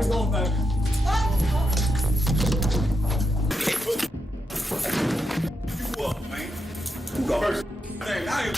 I'm going back. You up, man? Who go first? Dang, I ain't.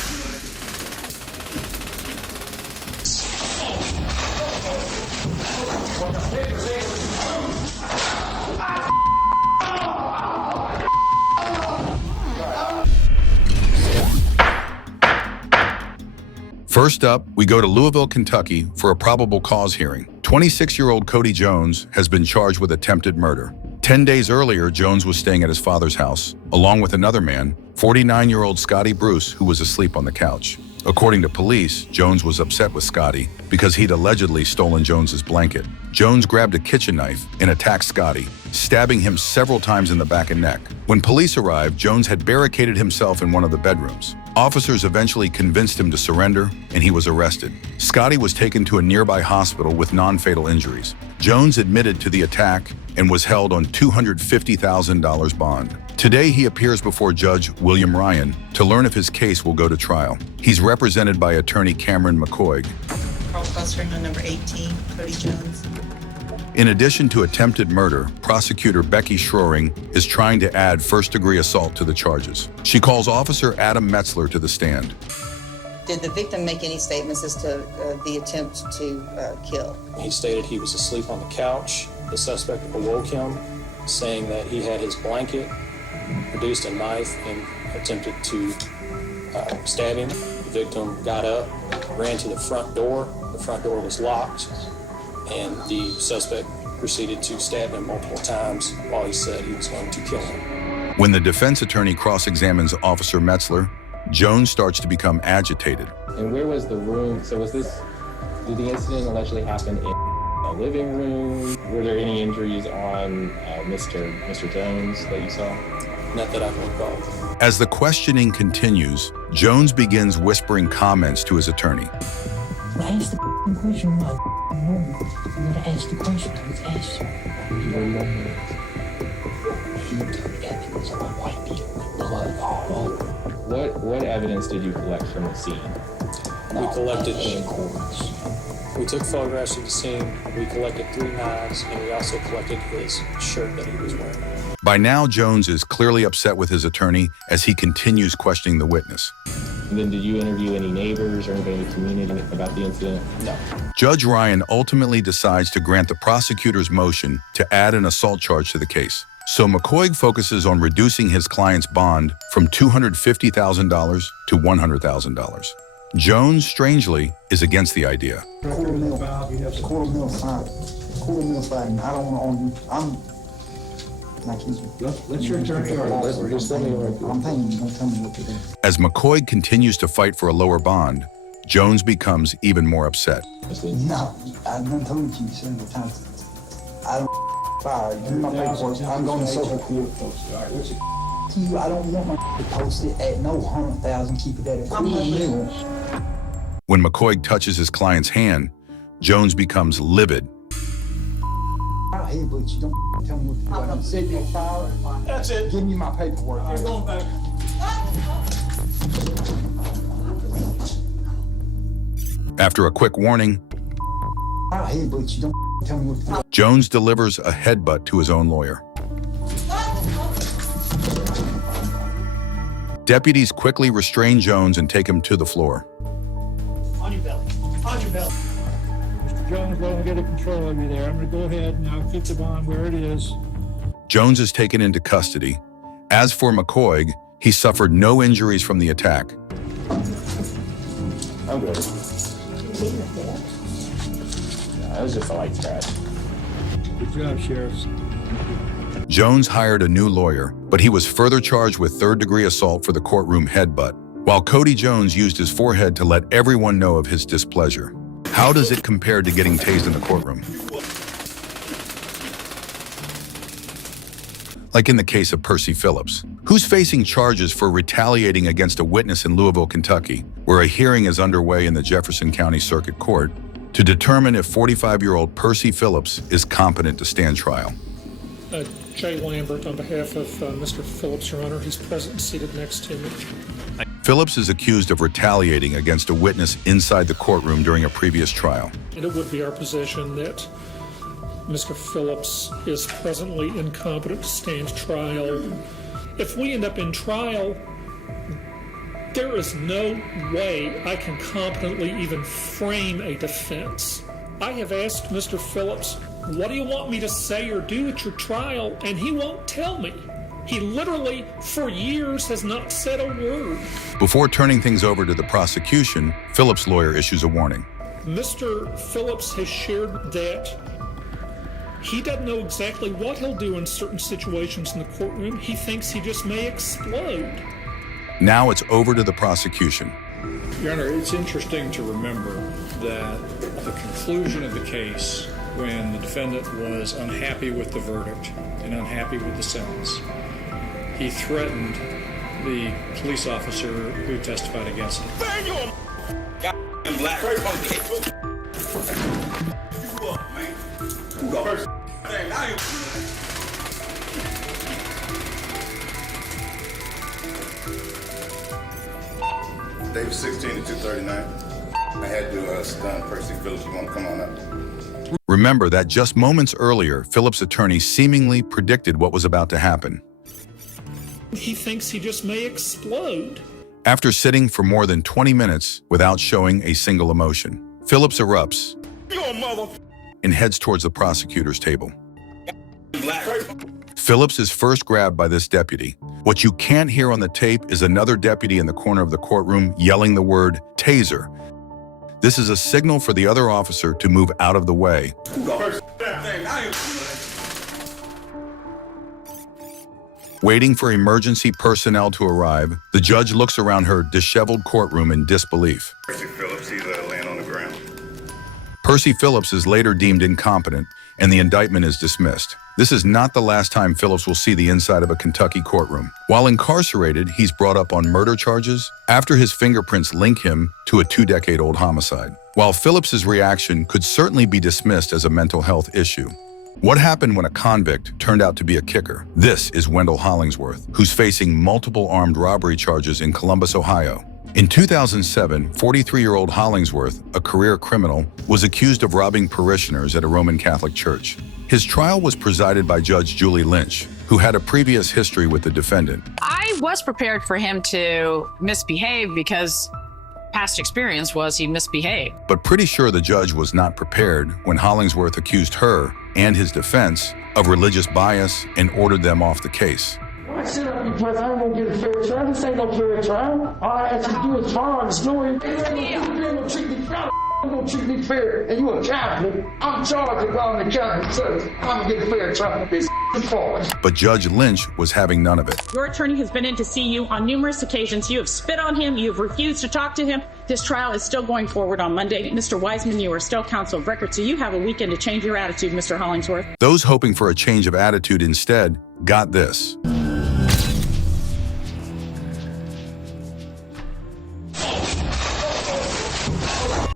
First up, we go to Louisville, Kentucky for a probable cause hearing. 26-year-old Cody Jones has been charged with attempted murder. 10 days earlier, Jones was staying at his father's house, along with another man, 49-year-old Scotty Bruce, who was asleep on the couch. According to police, Jones was upset with Scotty because he'd allegedly stolen Jones's blanket. Jones grabbed a kitchen knife and attacked Scotty, stabbing him several times in the back and neck. When police arrived, Jones had barricaded himself in one of the bedrooms. Officers eventually convinced him to surrender, and he was arrested. Scotty was taken to a nearby hospital with non-fatal injuries. Jones admitted to the attack and was held on $250,000 bond. Today, he appears before Judge William Ryan to learn if his case will go to trial. He's represented by attorney Cameron McCoy. Cross-clustering on number 18, Cody Jones. In addition to attempted murder, prosecutor Becky Schroering is trying to add first-degree assault to the charges. She calls Officer Adam Metzler to the stand. Did the victim make any statements as to the attempt to kill? He stated he was asleep on the couch. The suspect awoke him, saying that he had his blanket, produced a knife, and attempted to stab him. The victim got up, ran to the front door. The front door was locked, and the suspect proceeded to stab him multiple times while he said he was going to kill him. When the defense attorney cross-examines Officer Metzler, Jones starts to become agitated. And where was the room? So did the incident allegedly happen in a living room? Were there any injuries on Mr. Jones that you saw? Not that I can recall. As the questioning continues, Jones begins whispering comments to his attorney. I asked the question, I'm going to ask the question. I was asked evidence of a white people with blood all over. What evidence did you collect from the scene? We took photographs of the scene, we collected 3 knives, and we also collected his shirt that he was wearing. By now, Jones is clearly upset with his attorney as he continues questioning the witness. And then did you interview any neighbors or anybody in the community about the incident? No. Judge Ryan ultimately decides to grant the prosecutor's motion to add an assault charge to the case. So McCoy focuses on reducing his client's bond from $250,000 to $100,000. Jones, strangely, is against the idea. Quarter mil fine. I don't want to own you. Let's your attorney. I'm paying you. Don't tell me what to do. As McCoy continues to fight for a lower bond, Jones becomes even more upset. No, I've done told you several times. I don't fire. Give me my paperwork. I'm going to social court. You, I don't want my to post it at no 100,000. Keep it at a quarter mil. When McCoy touches his client's hand, Jones becomes livid. I hate, but you don't tell me what to do. I'm going to set you fire. That's it. Give me my paperwork. I'm going back. After a quick warning, I hate, but you don't tell me what to do. Jones delivers a headbutt to his own lawyer. Deputies quickly restrain Jones and take him to the floor. On your belly. On your belly. Mr. Jones, let me get a control of you there. I'm going to go ahead and I'll keep the bond where it is. Jones is taken into custody. As for McCoy, he suffered no injuries from the attack. I'm good. That was just a light scratch. Good job, Sheriff. Jones hired a new lawyer, but he was further charged with third-degree assault for the courtroom headbutt, while Cody Jones used his forehead to let everyone know of his displeasure. How does it compare to getting tased in the courtroom? Like in the case of Percy Phillips, who's facing charges for retaliating against a witness in Louisville, Kentucky, where a hearing is underway in the Jefferson County Circuit Court to determine if 45-year-old Percy Phillips is competent to stand trial. Jay Lambert on behalf of Mr. Phillips, Your Honor. He's present and seated next to me. Phillips is accused of retaliating against a witness inside the courtroom during a previous trial. And it would be our position that Mr. Phillips is presently incompetent to stand trial. If we end up in trial, there is no way I can competently even frame a defense. I have asked Mr. Phillips, what do you want me to say or do at your trial? And he won't tell me. He literally, for years, has not said a word. Before turning things over to the prosecution, Phillips' lawyer issues a warning. Mr. Phillips has shared that he doesn't know exactly what he'll do in certain situations in the courtroom. He thinks he just may explode. Now it's over to the prosecution. Your Honor, it's interesting to remember that the conclusion of the case, when the defendant was unhappy with the verdict and unhappy with the sentence, he threatened the police officer who testified against him. Bang your goddamn black. You up, man. Who got first? Dang, now you. Day was 16 to 239. I had to stun Percy Phillips. You want to come on up? Remember that just moments earlier, Phillips' attorney seemingly predicted what was about to happen. He thinks he just may explode. After sitting for more than 20 minutes without showing a single emotion, Phillips erupts and heads towards the prosecutor's table. Phillips is first grabbed by this deputy. What you can't hear on the tape is another deputy in the corner of the courtroom yelling the word taser. This is a signal for the other officer to move out of the way. Waiting for emergency personnel to arrive, the judge looks around her disheveled courtroom in disbelief. Percy Phillips, he's laying on the ground. Percy Phillips is later deemed incompetent, and the indictment is dismissed. This is not the last time Phillips will see the inside of a Kentucky courtroom. While incarcerated, he's brought up on murder charges after his fingerprints link him to a 2-decade-old homicide. While Phillips's reaction could certainly be dismissed as a mental health issue, what happened when a convict turned out to be a kicker? This is Wendell Hollingsworth, who's facing multiple armed robbery charges in Columbus, Ohio. In 2007, 43-year-old Hollingsworth, a career criminal, was accused of robbing parishioners at a Roman Catholic church. His trial was presided by Judge Julie Lynch, who had a previous history with the defendant. I was prepared for him to misbehave because past experience was he misbehaved. But pretty sure the judge was not prepared when Hollingsworth accused her and his defense of religious bias and ordered them off the case. I sit up because I ain't gonna get a fair trial. This ain't no fair trial. All I ask you to do is follow the story. You ain't gonna treat me fair. You gonna treat me fair, and you a Catholic. I'm charged with going to Catholic church. I'm gonna get a fair trial. This is false. But Judge Lynch was having none of it. Your attorney has been in to see you on numerous occasions. You have spit on him. You have refused to talk to him. This trial is still going forward on Monday. Mr. Wiseman, you are still counsel of record, so you have a weekend to change your attitude, Mr. Hollingsworth. Those hoping for a change of attitude instead got this.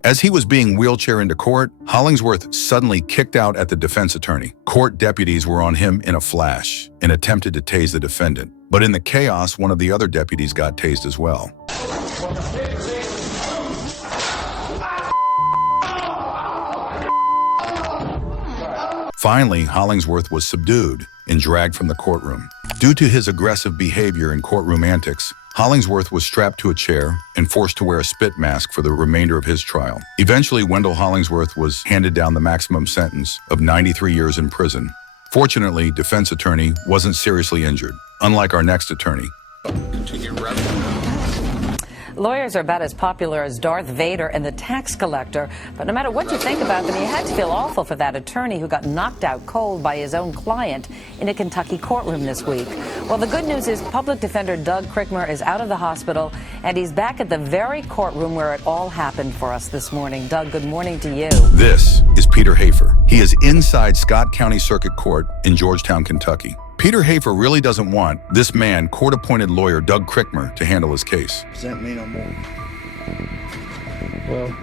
As he was being wheelchaired into court, Hollingsworth suddenly kicked out at the defense attorney. Court deputies were on him in a flash and attempted to tase the defendant. But in the chaos, one of the other deputies got tased as well. Finally, Hollingsworth was subdued and dragged from the courtroom. Due to his aggressive behavior and courtroom antics, Hollingsworth was strapped to a chair and forced to wear a spit mask for the remainder of his trial. Eventually, Wendell Hollingsworth was handed down the maximum sentence of 93 years in prison. Fortunately, defense attorney wasn't seriously injured, unlike our next attorney. Lawyers are about as popular as Darth Vader and the tax collector, but no matter what you think about them, you had to feel awful for that attorney who got knocked out cold by his own client in a Kentucky courtroom this week. Well, the good news is public defender Doug Crickmer is out of the hospital, and he's back at the very courtroom where it all happened for us this morning. Doug, good morning to you. This is Peter Hafer. He is inside Scott County Circuit Court in Georgetown, Kentucky. Peter Hafer really doesn't want this man, court-appointed lawyer Doug Crickmer, to handle his case. Present me no more. Well,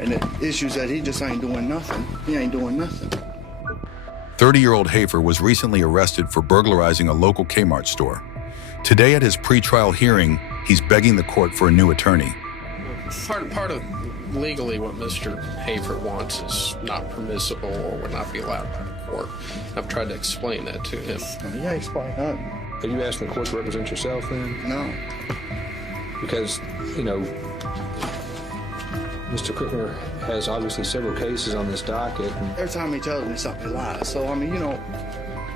and the issue's that he just ain't doing nothing. He ain't doing nothing. 30-year-old Hafer was recently arrested for burglarizing a local Kmart store. Today at his pretrial hearing, he's begging the court for a new attorney. Part of legally what Mr. Hafer wants is not permissible or would not be allowed by the court. I've tried to explain that to him. Yeah, explain that. Are you asking the court to represent yourself then? No. Because, you know, Mr. Crickner has obviously several cases on this docket. Every time he tells me something, he lies. So, I mean, you know,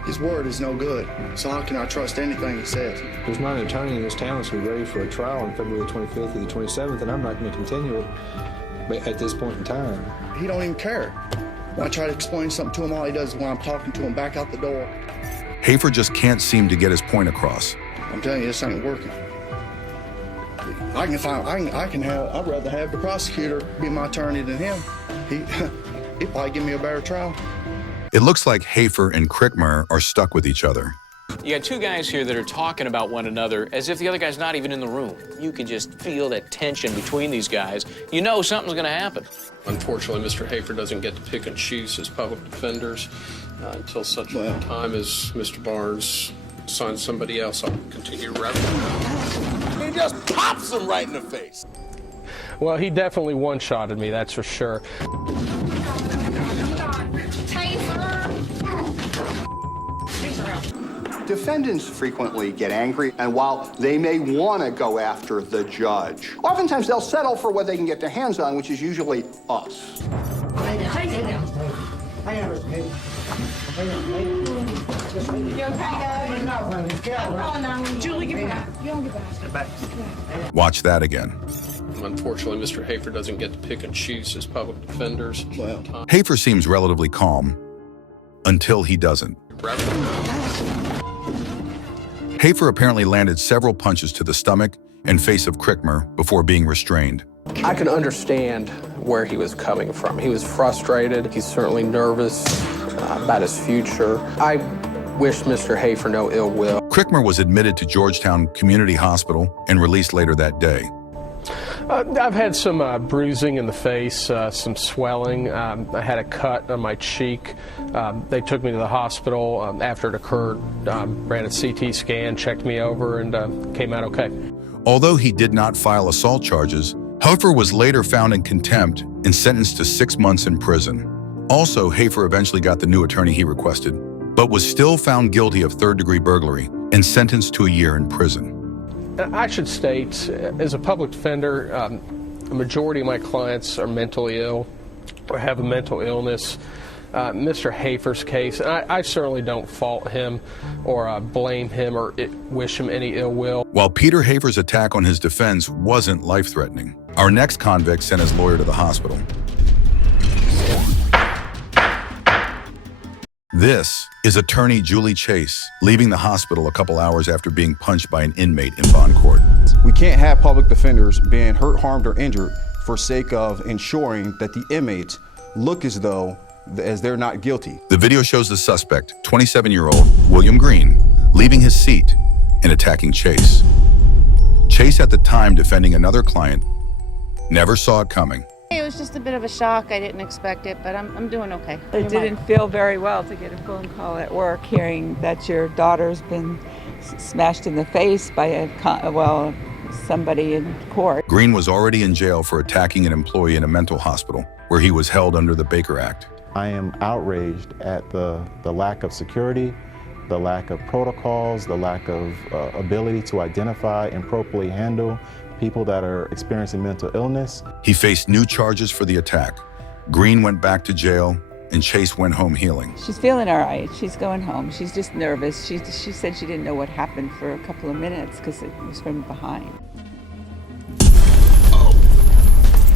his word is no good. So how can I trust anything he says? There's not an attorney in this town that's going to be ready for a trial on February the 25th or the 27th, and I'm not going to continue it at this point in time. He don't even care. When I try to explain something to him, all he does is when I'm talking to him, back out the door. Hafer just can't seem to get his point across. I'm telling you, this ain't working. I'd rather have the prosecutor be my attorney than him. He'd probably give me a better trial. It looks like Hafer and Crickmer are stuck with each other. You got two guys here that are talking about one another as if the other guy's not even in the room. You can just feel that tension between these guys. You know something's going to happen. Unfortunately, Mr. Hafer doesn't get to pick and choose his public defenders until such a time as Mr. Barnes signs somebody else. I'll continue representing. He just pops him right in the face. Well, he definitely one-shotted me, that's for sure. Defendants frequently get angry, and while they may want to go after the judge, oftentimes they'll settle for what they can get their hands on, which is usually us. Watch that again. Unfortunately, Mr. Hafer doesn't get to pick and choose his public defenders. Hafer seems relatively calm until he doesn't. Hafer apparently landed several punches to the stomach and face of Crickmer before being restrained. I can understand where he was coming from. He was frustrated. He's certainly nervous about his future. I wish Mr. Hafer no ill will. Crickmer was admitted to Georgetown Community Hospital and released later that day. I've had some bruising in the face, some swelling. I had a cut on my cheek. They took me to the hospital after it occurred, ran a CT scan, checked me over, and came out okay. Although he did not file assault charges, Hafer was later found in contempt and sentenced to 6 months in prison. Also, Hafer eventually got the new attorney he requested, but was still found guilty of third-degree burglary and sentenced to a year in prison. I should state, as a public defender, a majority of my clients are mentally ill or have a mental illness. Mr. Hafer's case, I certainly don't fault him or blame him or wish him any ill will. While Peter Hafer's attack on his defense wasn't life-threatening, our next convict sent his lawyer to the hospital. This is attorney Julie Chase, leaving the hospital a couple hours after being punched by an inmate in bond court. We can't have public defenders being hurt, harmed, or injured for sake of ensuring that the inmates look as though they're not guilty. The video shows the suspect, 27-year-old William Green, leaving his seat and attacking Chase. Chase, at the time defending another client, never saw it coming. It was just a bit of a shock. I didn't expect it, but I'm doing okay. It didn't feel very well to get a phone call at work hearing that your daughter's been smashed in the face by somebody in court. Green was already in jail for attacking an employee in a mental hospital where he was held under the Baker Act. I am outraged at the lack of security, the lack of protocols, the lack of ability to identify and appropriately handle people that are experiencing mental illness. He faced new charges for the attack. Green went back to jail and Chase went home healing. She's feeling all right. She's going home. She's just nervous. She said she didn't know what happened for a couple of minutes because it was from behind.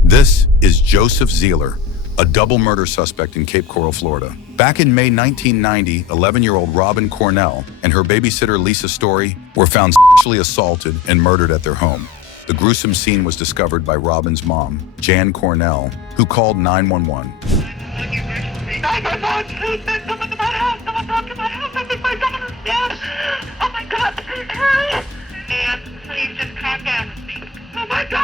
This is Joseph Zeeler, a double murder suspect in Cape Coral, Florida. Back in May 1990, 11-year-old Robin Cornell and her babysitter Lisa Story were found sexually assaulted and murdered at their home. The gruesome scene was discovered by Robin's mom, Jan Cornell, who called 911. 911! Please send someone to my house! Someone come to my house! I think my daughter's dead! Oh my God! Please hurry! Man, please just calm down with me. Oh my God!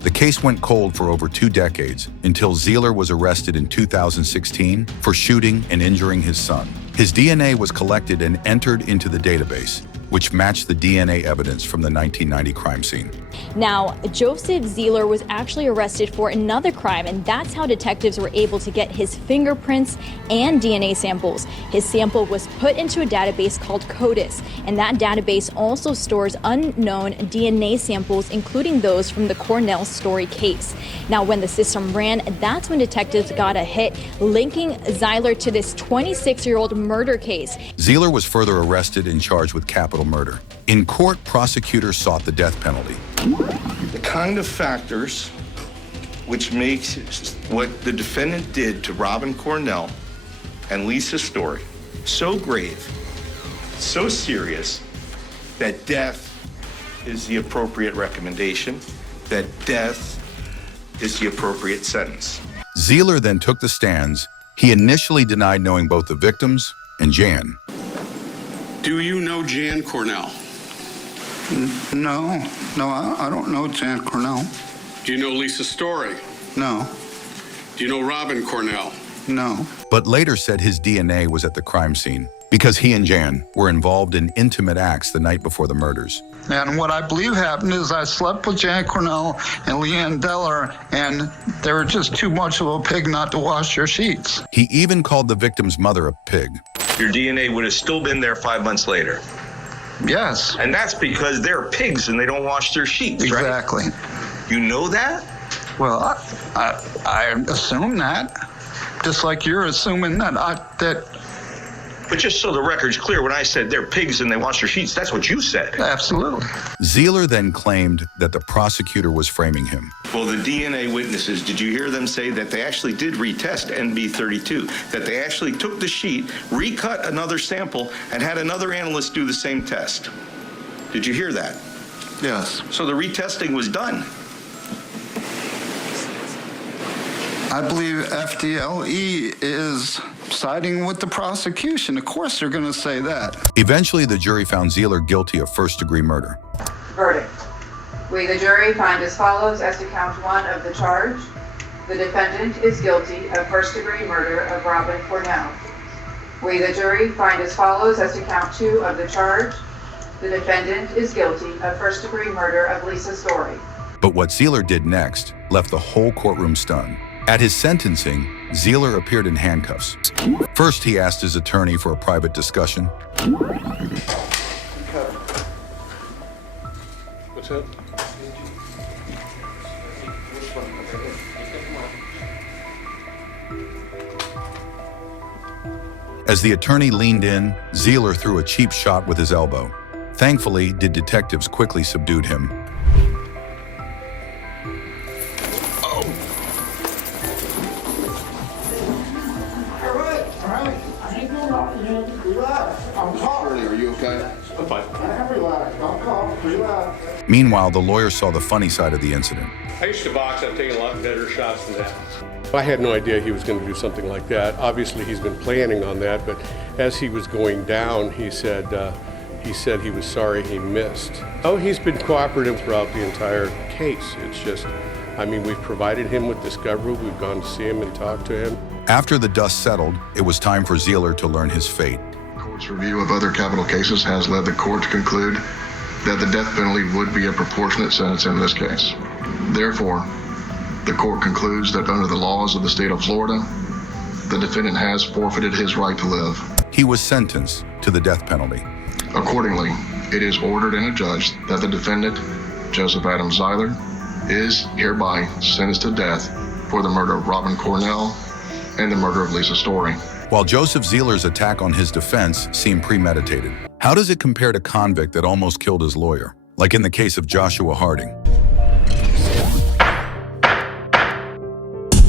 The case went cold for over 2 decades until Zeeler was arrested in 2016 for shooting and injuring his son. His DNA was collected and entered into the database, which matched the DNA evidence from the 1990 crime scene. Now, Joseph Zeeler was actually arrested for another crime, and that's how detectives were able to get his fingerprints and DNA samples. His sample was put into a database called CODIS, and that database also stores unknown DNA samples, including those from the Cornell Story case. Now, when the system ran, that's when detectives got a hit linking Zeeler to this 26-year-old murder case. Zeeler was further arrested and charged with capital murder. In court, prosecutors sought the death penalty. The kind of factors which makes what the defendant did to Robin Cornell and Lisa Story so grave, so serious, that death is the appropriate recommendation, that death is the appropriate sentence. Zeeler then took the stands. He initially denied knowing both the victims and Jan. Do you know Jan Cornell? No, I don't know Jan Cornell. Do you know Lisa Story? No. Do you know Robin Cornell? No. But later said his DNA was at the crime scene because he and Jan were involved in intimate acts the night before the murders. And what I believe happened is I slept with Jan Cornell and Leanne Deller, and they were just too much of a pig not to wash their sheets. He even called the victim's mother a pig. Your DNA would have still been there 5 months later. Yes. And that's because they're pigs and they don't wash their sheets, exactly. Right? You know that? Well, I assume that. Just like you're assuming that But just so the record's clear, when I said they're pigs and they wash their sheets, that's what you said. Absolutely. Zeeler then claimed that the prosecutor was framing him. Well, the DNA witnesses, did you hear them say that they actually did retest NB32, that they actually took the sheet, recut another sample, and had another analyst do the same test? Did you hear that? Yes. So the retesting was done. I believe FDLE is siding with the prosecution. Of course they're going to say that. Eventually, the jury found Zeeler guilty of first-degree murder. Verdict. We, the jury, find as follows as to count 1 of the charge. The defendant is guilty of first-degree murder of Robin Cornell. We, the jury, find as follows as to count 2 of the charge. The defendant is guilty of first-degree murder of Lisa Story. But what Zeeler did next left the whole courtroom stunned. At his sentencing, Zeeler appeared in handcuffs. First, he asked his attorney for a private discussion. What's up? As the attorney leaned in, Zeeler threw a cheap shot with his elbow. Thankfully, the detectives quickly subdued him. I'm calm. Are you okay? I'm fine. Relax. I'm calm. Relax. Meanwhile, the lawyer saw the funny side of the incident. I used to box. I've taken a lot better shots than that. I had no idea he was going to do something like that. Obviously, he's been planning on that, but as he was going down, he said he was sorry he missed. Oh, he's been cooperative throughout the entire case. It's just, I mean, we've provided him with discovery. We've gone to see him and talked to him. After the dust settled, it was time for Zeeler to learn his fate. The court's review of other capital cases has led the court to conclude that the death penalty would be a proportionate sentence in this case. Therefore, the court concludes that under the laws of the state of Florida, the defendant has forfeited his right to live. He was sentenced to the death penalty. Accordingly, it is ordered and adjudged that the defendant, Joseph Adam Zeeler, is hereby sentenced to death for the murder of Robin Cornell and the murder of Lisa Story. While Joseph Zeeler's attack on his defense seemed premeditated, how does it compare to convict that almost killed his lawyer, like in the case of Joshua Harding?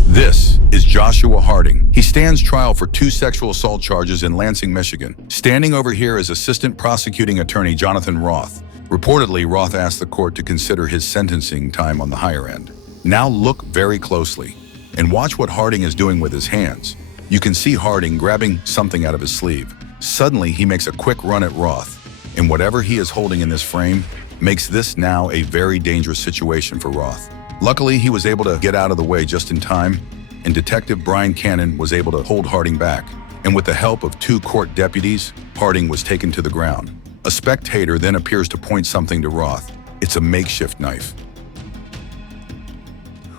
This is Joshua Harding. He stands trial for 2 sexual assault charges in Lansing, Michigan. Standing over here is Assistant Prosecuting Attorney Jonathan Roth. Reportedly, Roth asked the court to consider his sentencing time on the higher end. Now look very closely and watch what Harding is doing with his hands. You can see Harding grabbing something out of his sleeve. Suddenly, he makes a quick run at Roth, and whatever he is holding in this frame makes this now a very dangerous situation for Roth. Luckily, he was able to get out of the way just in time, and Detective Brian Cannon was able to hold Harding back. And with the help of 2 court deputies, Harding was taken to the ground. A spectator then appears to point something to Roth. It's a makeshift knife.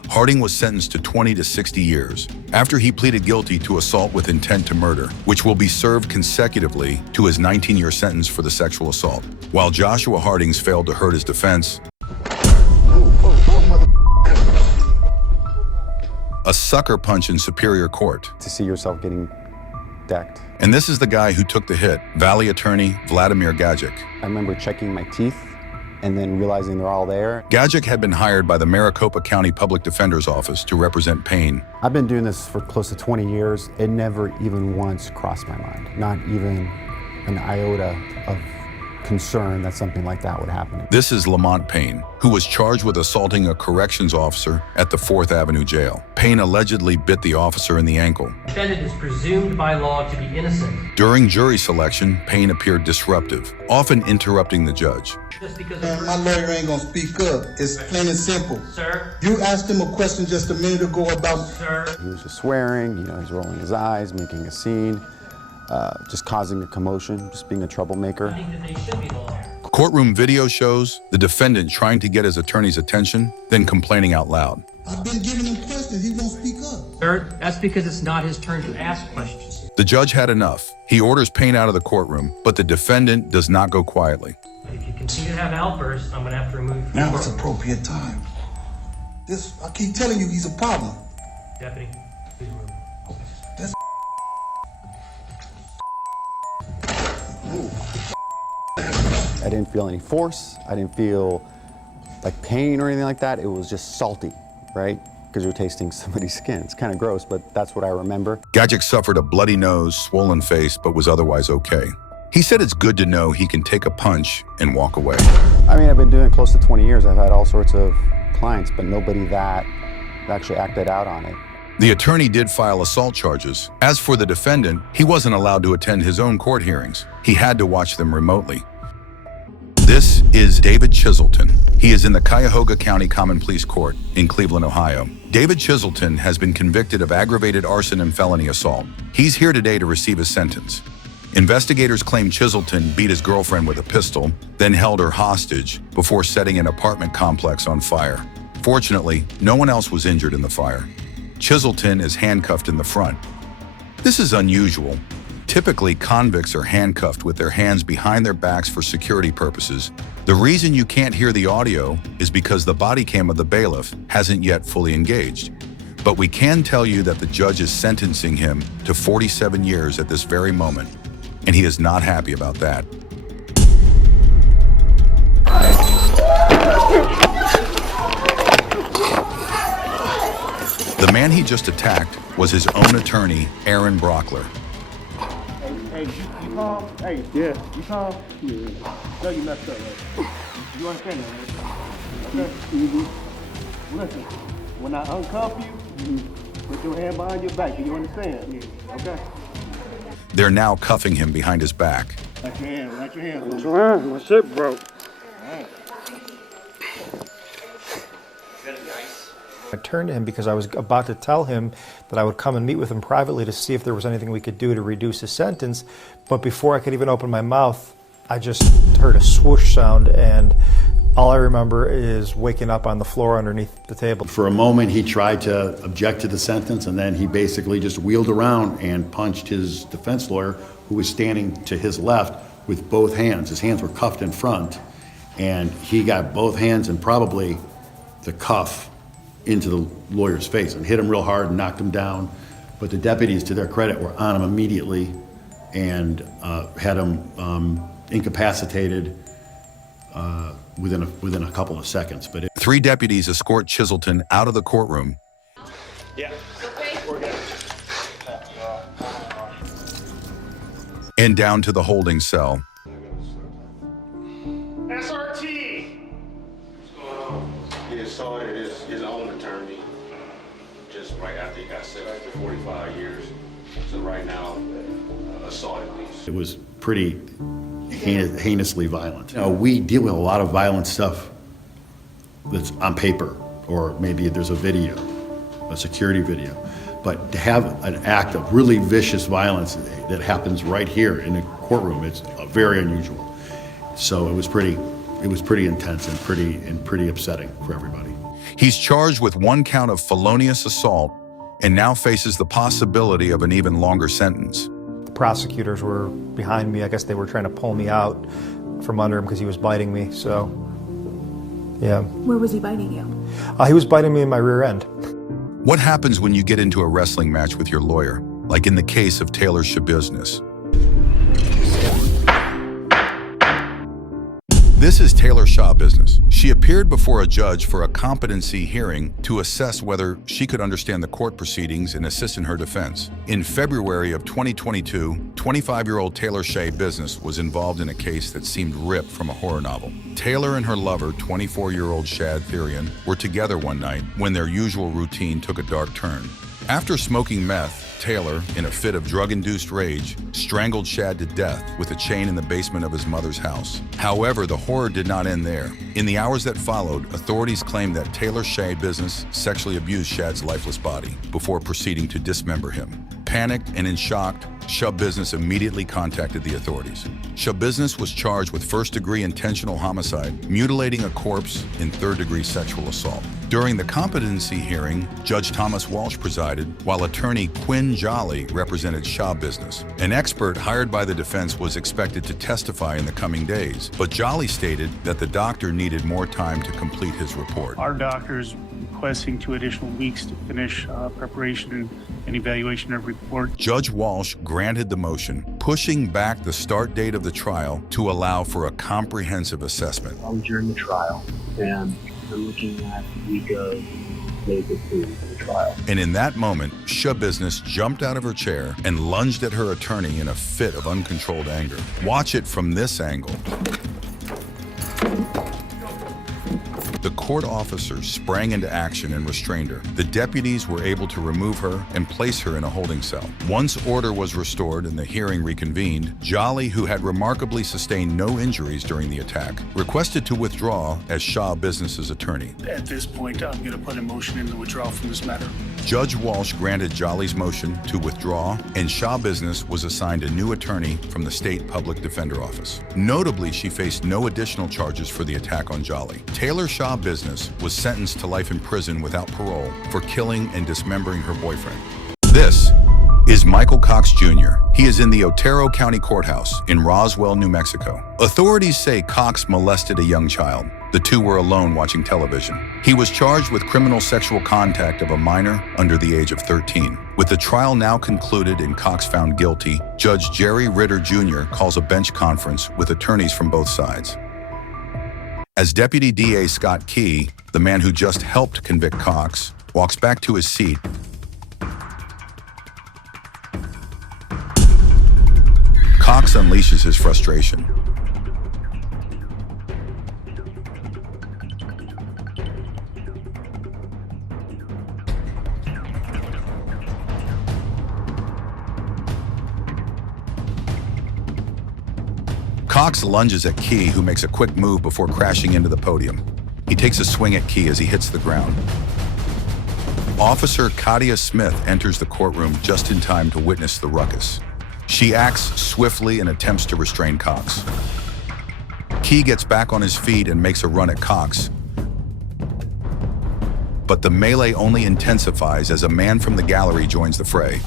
Harding was sentenced to 20 to 60 years after he pleaded guilty to assault with intent to murder, which will be served consecutively to his 19-year sentence for the sexual assault. While Joshua Hardings failed to hurt his defense, a sucker punch in Superior Court. To see yourself getting decked. And this is the guy who took the hit, Valley attorney Vladimir Gajic. I remember checking my teeth and then realizing they're all there. Gajic had been hired by the Maricopa County Public Defender's Office to represent Payne. I've been doing this for close to 20 years. It never even once crossed my mind, not even an iota of concern that something like that would happen. This is Lamont Payne, who was charged with assaulting a corrections officer at the 4th Avenue jail. Payne allegedly bit the officer in the ankle. The defendant is presumed by law to be innocent. During jury selection, Payne appeared disruptive, often interrupting the judge. Just because my lawyer ain't gonna speak up. It's plain and simple. Sir? You asked him a question just a minute ago about... Sir? He was just swearing, he's rolling his eyes, making a scene. Just causing a commotion, just being a troublemaker. I think that they should be the law. Courtroom video shows the defendant trying to get his attorney's attention, then complaining out loud. I've been giving him questions, he won't speak up. Sir, that's because it's not his turn to ask questions. The judge had enough. He orders Payne out of the courtroom, but the defendant does not go quietly. If you continue to have outbursts, I'm gonna have to remove you. Now it's appropriate time. I keep telling you he's a problem. Deputy, please remove him. That's I didn't feel any force. I didn't feel like pain or anything like that. It was just salty, right? Because you're tasting somebody's skin. It's kind of gross, but that's what I remember. Gajic suffered a bloody nose, swollen face, but was otherwise okay. He said it's good to know he can take a punch and walk away. I mean, I've been doing it close to 20 years. I've had all sorts of clients, but nobody that actually acted out on it. The attorney did file assault charges. As for the defendant, he wasn't allowed to attend his own court hearings. He had to watch them remotely. This is David Chiselton. He is in the Cuyahoga County Common Pleas Court in Cleveland, Ohio. David Chiselton has been convicted of aggravated arson and felony assault. He's here today to receive his sentence. Investigators claim Chiselton beat his girlfriend with a pistol, then held her hostage before setting an apartment complex on fire. Fortunately, no one else was injured in the fire. Chiselton is handcuffed in the front. This is unusual. Typically, convicts are handcuffed with their hands behind their backs for security purposes. The reason you can't hear the audio is because the body cam of the bailiff hasn't yet fully engaged. But we can tell you that the judge is sentencing him to 47 years at this very moment, and he is not happy about that. The man he just attacked was his own attorney, Aaron Brockler. Hey, you calm? Hey, yeah, you calm? Yeah. No, you messed up, right? You understand that, right? Okay? Mm-hmm. Listen, when I uncuff you, put your hand behind your back. Do you understand? Yeah. Okay? They're now cuffing him behind his back. Relax your hand, relax your hand. What's wrong? My shit broke. I turned to him because I was about to tell him that I would come and meet with him privately to see if there was anything we could do to reduce his sentence. But before I could even open my mouth, I just heard a swoosh sound, and all I remember is waking up on the floor underneath the table. For a moment, he tried to object to the sentence, and then he basically just wheeled around and punched his defense lawyer, who was standing to his left, with both hands. His hands were cuffed in front, and he got both hands and probably the cuff into the lawyer's face and hit him real hard and knocked him down. But the deputies, to their credit, were on him immediately and had him incapacitated within a couple of seconds. But 3 deputies escort Chiselton out of the courtroom. Yeah. And down to the holding cell. SRT! He assaulted his own attorney just right after he got sentenced to 45 years. So right now, assaulted me. it was pretty heinously violent. We deal with a lot of violent stuff that's on paper, or maybe there's a video, a security video. But to have an act of really vicious violence that happens right here in the courtroom, it's very unusual. So it was pretty was pretty intense and pretty upsetting for everybody. He's charged with 1 count of felonious assault and now faces the possibility of an even longer sentence. The prosecutors were behind me. I guess they were trying to pull me out from under him because he was biting me, so yeah. Where was he biting you? He was biting me in my rear end. What happens when you get into a wrestling match with your lawyer, like in the case of Taylor Shabusiness? This is Taylor Shabusiness. She appeared before a judge for a competency hearing to assess whether she could understand the court proceedings and assist in her defense. In February of 2022, 25-year-old Taylor Shabusiness was involved in a case that seemed ripped from a horror novel. Taylor and her lover, 24-year-old Shad Therian, were together one night when their usual routine took a dark turn. After smoking meth, Taylor, in a fit of drug-induced rage, strangled Shad to death with a chain in the basement of his mother's house. However, the horror did not end there. In the hours that followed, authorities claimed that Taylor Shabusiness sexually abused Shad's lifeless body before proceeding to dismember him. Panicked and in shock, Shabusiness immediately contacted the authorities. Shabusiness was charged with first-degree intentional homicide, mutilating a corpse, and third-degree sexual assault. During the competency hearing, Judge Thomas Walsh presided, while attorney Quinn Jolly represented Shabusiness. An expert hired by the defense was expected to testify in the coming days, but Jolly stated that the doctor needed more time to complete his report. Our doctor's requesting 2 additional weeks to finish preparation and evaluation of report. Judge Walsh granted the motion, pushing back the start date of the trial to allow for a comprehensive assessment. During the trial, and I'm looking at the week of May 15th for the trial. And in that moment, Shabusiness jumped out of her chair and lunged at her attorney in a fit of uncontrolled anger. Watch it from this angle. The court officers sprang into action and restrained her. The deputies were able to remove her and place her in a holding cell. Once order was restored and the hearing reconvened, Jolly, who had remarkably sustained no injuries during the attack, requested to withdraw as Shabusiness's attorney. At this point, I'm going to put a motion in to withdraw from this matter. Judge Walsh granted Jolly's motion to withdraw, and Shabusiness was assigned a new attorney from the State Public Defender Office. Notably, she faced no additional charges for the attack on Jolly. Taylor Shabusiness was sentenced to life in prison without parole for killing and dismembering her boyfriend. This is Michael Cox Jr. He is in the Otero County Courthouse in Roswell, New Mexico. Authorities say Cox molested a young child. The two were alone watching television. He was charged with criminal sexual contact of a minor under the age of 13. With the trial now concluded and Cox found guilty, Judge Jerry Ritter Jr. calls a bench conference with attorneys from both sides. As Deputy DA Scott Key, the man who just helped convict Cox, walks back to his seat, Cox unleashes his frustration. Cox lunges at Key, who makes a quick move before crashing into the podium. He takes a swing at Key as he hits the ground. Officer Katia Smith enters the courtroom just in time to witness the ruckus. She acts swiftly and attempts to restrain Cox. Key gets back on his feet and makes a run at Cox, but the melee only intensifies as a man from the gallery joins the fray.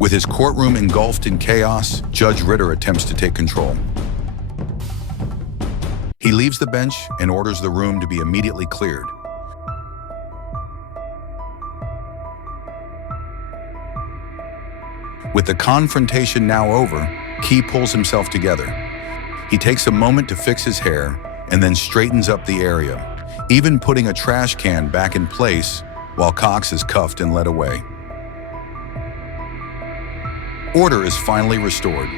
With his courtroom engulfed in chaos, Judge Ritter attempts to take control. He leaves the bench and orders the room to be immediately cleared. With the confrontation now over, Key pulls himself together. He takes a moment to fix his hair and then straightens up the area, even putting a trash can back in place while Cox is cuffed and led away. Order is finally restored.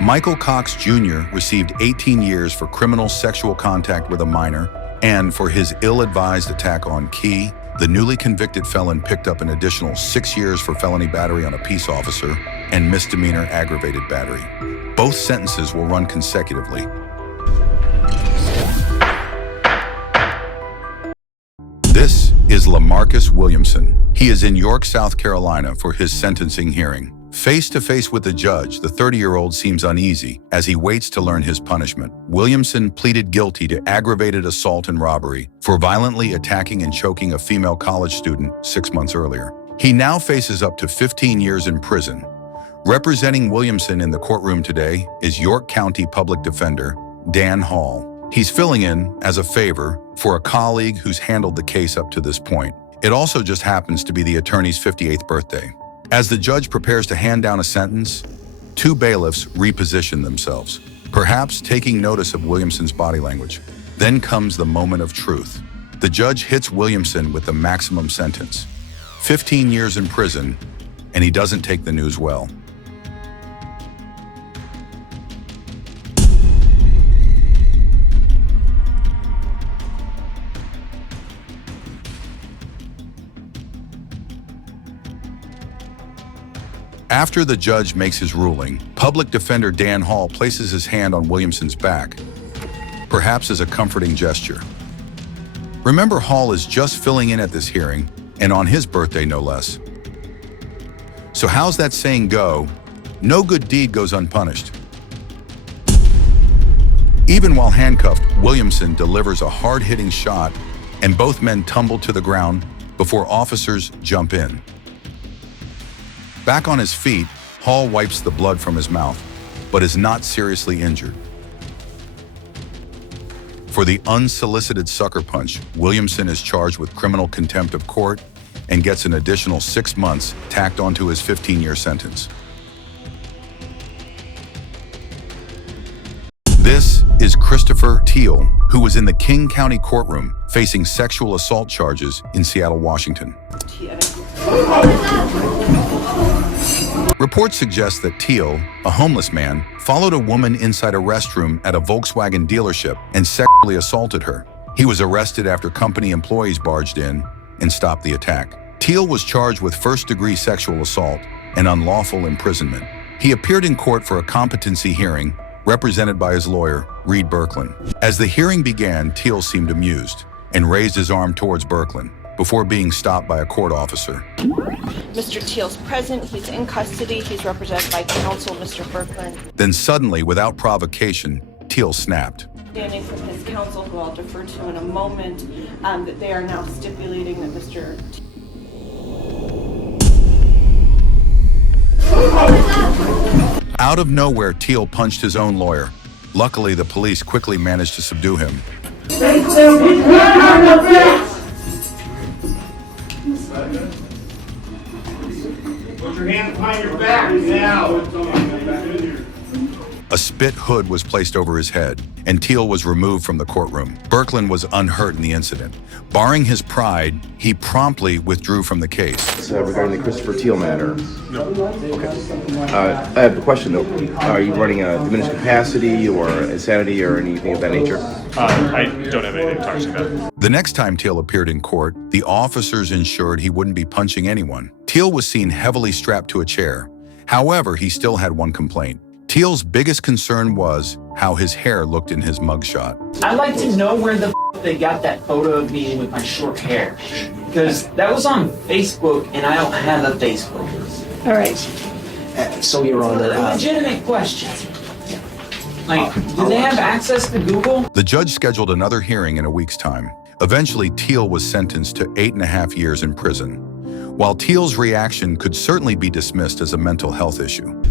Michael Cox Jr. received 18 years for criminal sexual contact with a minor, and for his ill-advised attack on Key, the newly convicted felon picked up an additional 6 years for felony battery on a peace officer and misdemeanor aggravated battery. Both sentences will run consecutively. This is LaMarcus Williamson. He is in York, South Carolina for his sentencing hearing. Face to face with the judge, the 30-year-old seems uneasy as he waits to learn his punishment. Williamson pleaded guilty to aggravated assault and robbery for violently attacking and choking a female college student 6 months earlier. He now faces up to 15 years in prison. Representing Williamson in the courtroom today is York County Public Defender Dan Hall. He's filling in as a favor for a colleague who's handled the case up to this point. It also just happens to be the attorney's 58th birthday. As the judge prepares to hand down a sentence, two bailiffs reposition themselves, perhaps taking notice of Williamson's body language. Then comes the moment of truth. The judge hits Williamson with the maximum sentence, 15 years in prison, and he doesn't take the news well. After the judge makes his ruling, Public Defender Dan Hall places his hand on Williamson's back, perhaps as a comforting gesture. Remember, Hall is just filling in at this hearing, and on his birthday no less. So how's that saying go? No good deed goes unpunished. Even while handcuffed, Williamson delivers a hard-hitting shot, and both men tumble to the ground before officers jump in. Back on his feet, Hall wipes the blood from his mouth, but is not seriously injured. For the unsolicited sucker punch, Williamson is charged with criminal contempt of court and gets an additional 6 months tacked onto his 15-year sentence. This is Christopher Teal, who was in the King County courtroom facing sexual assault charges in Seattle, Washington. Reports suggest that Teal, a homeless man, followed a woman inside a restroom at a Volkswagen dealership and sexually assaulted her. He was arrested after company employees barged in and stopped the attack. Teal was charged with first-degree sexual assault and unlawful imprisonment. He appeared in court for a competency hearing, represented by his lawyer, Reed Berklin. As the hearing began, Teal seemed amused and raised his arm towards Berklin before being stopped by a court officer. Mr. Teal's present, he's in custody, he's represented by counsel, Mr. Berklin. Then suddenly, without provocation, Teal snapped. Standing from his counsel, who I'll defer to in a moment, that they are now stipulating that Mr. Out of nowhere, Teal punched his own lawyer. Luckily, the police quickly managed to subdue him. Put your hands behind your back now. A spit hood was placed over his head, and Teal was removed from the courtroom. Berklin was unhurt in the incident. Barring his pride, he promptly withdrew from the case. Regarding the Christopher Teal matter. No. Okay. I have a question though. Are you running a diminished capacity or insanity or anything of that nature? I don't have anything to talk about. The next time Teal appeared in court, the officers ensured he wouldn't be punching anyone. Teal was seen heavily strapped to a chair. However, he still had one complaint. Teal's biggest concern was how his hair looked in his mugshot. I'd like to know where the they got that photo of me with my short hair. Because that was on Facebook, and I don't have a Facebook. All right. So you're on it. Legitimate question. Like, do they have access to Google? The judge scheduled another hearing in a week's time. Eventually, Teal was sentenced to 8.5 years in prison. While Teal's reaction could certainly be dismissed as a mental health issue,